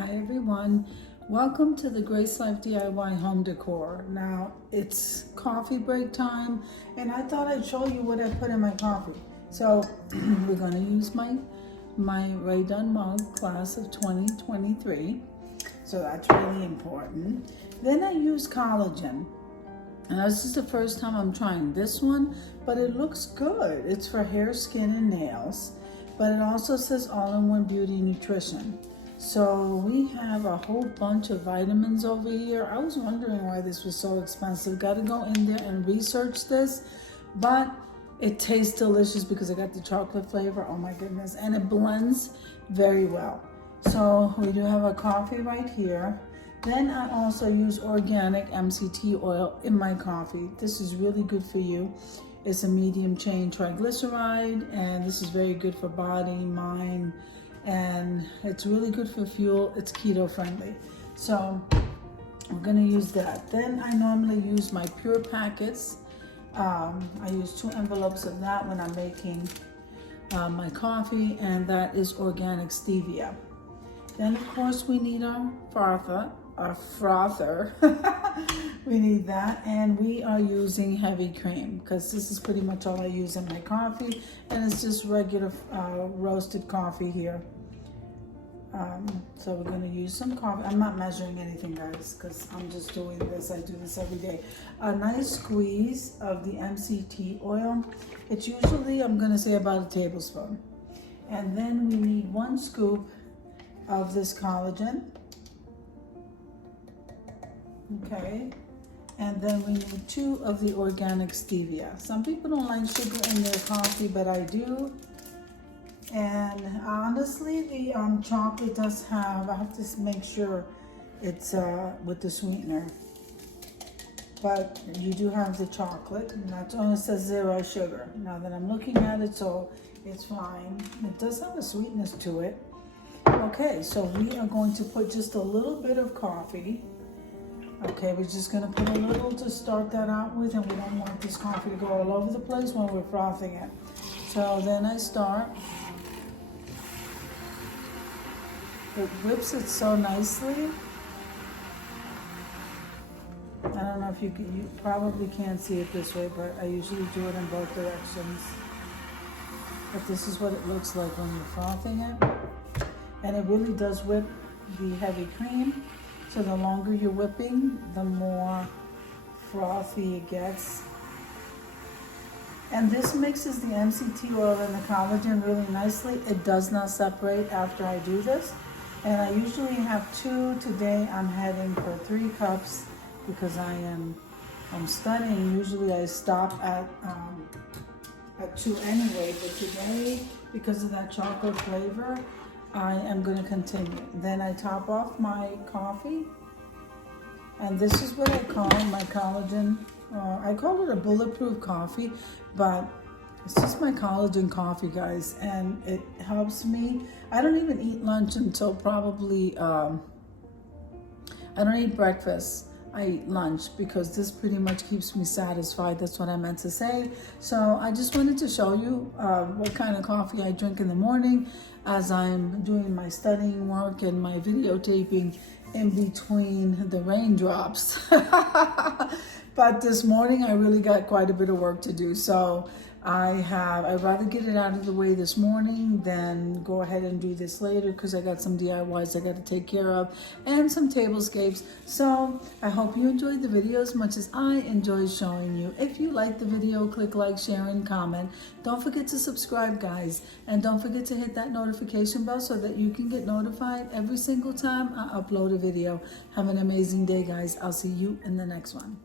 Hi everyone, welcome to the Grace Life DIY home decor. Now it's coffee break time and I thought I'd show you what I put in my coffee. So we're going to use my Ray Dunn mug class of 2023, so that's really important. Then I use collagen. Now this is the first time I'm trying this one, but it looks good. It's for hair, skin, and nails, but it also says all-in-one beauty nutrition. So we have a whole bunch of vitamins over here. I was wondering why this was so expensive. Got to go in there and research this, but it tastes delicious because I got the chocolate flavor. Oh my goodness. And it blends very well. So we do have a coffee right here. Then I also use organic MCT oil in my coffee. This is really good for you. It's a medium chain triglyceride, and this is very good for body, mind, and it's really good for fuel. It's keto friendly. So we're gonna use that. Then I normally use my pure packets. I use 2 envelopes of that when I'm making my coffee, and that is organic stevia. Then of course we need our frother. We need that, and we are using heavy cream because this is pretty much all I use in my coffee, and it's just regular roasted coffee here. So we're going to use some coffee. I'm not measuring anything, guys, because I'm just doing this. I do this every day. A nice squeeze of the MCT oil. It's usually, I'm going to say, about a tablespoon. And then we need 1 scoop of this collagen. Okay, and then we need 2 of the organic stevia. Some people don't like sugar in their coffee, but I do. And honestly, the chocolate does have, I have to make sure it's with the sweetener. But you do have the chocolate, and that's only says 0 sugar. Now that I'm looking at it, so it's fine. It does have a sweetness to it. Okay, so we are going to put just a little bit of coffee. Okay, we're just gonna put a little to start that out with, and we don't want this coffee to go all over the place when we're frothing it. So then I start. It whips it so nicely. I don't know if you probably can't see it this way, but I usually do it in both directions. But this is what it looks like when you're frothing it. And it really does whip the heavy cream. So the longer you're whipping, the more frothy it gets. And this mixes the MCT oil and the collagen really nicely. It does not separate after I do this. And I usually have 2. Today I'm heading for 3 cups because I'm studying. Usually I stop at 2 anyway, but today, because of that chocolate flavor, I am going to continue. Then I top off my coffee, and this is what I call my collagen. I call it a bulletproof coffee, but it's just my collagen coffee, guys, and it helps me. I don't even eat lunch until probably, I don't eat breakfast. I eat lunch because this pretty much keeps me satisfied. That's what I meant to say. So I just wanted to show you what kind of coffee I drink in the morning as I'm doing my studying work and my videotaping in between the raindrops. But this morning I really got quite a bit of work to do. So I'd rather get it out of the way this morning than go ahead and do this later, because I got some DIYs I got to take care of and some tablescapes. So I hope you enjoyed the video as much as I enjoyed showing you. If you liked the video, click like, share, and comment. Don't forget to subscribe, guys, and don't forget to hit that notification bell so that you can get notified every single time I upload a video. Have an amazing day, guys. I'll see you in the next one.